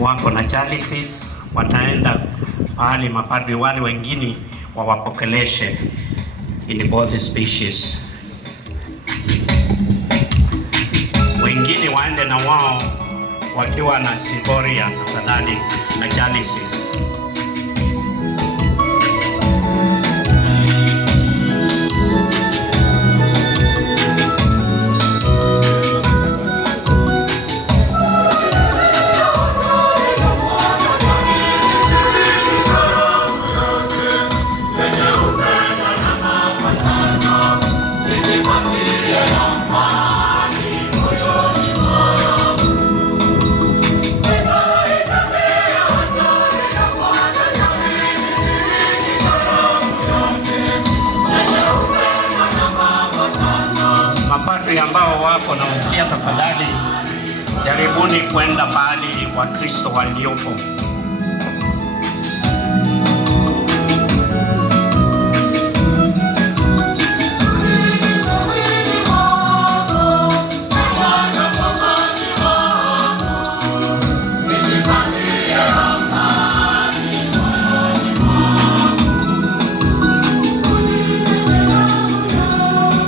wako na dialysis wataenda pahali mapadri wale wengine wawapokeleshe in both species. Wengine waende na wao wakiwa na Siboria tafadhali na dialysis. Mapadri ambao wako na usikia, tafadhali jaribuni kwenda pahali Wakristo waliopo.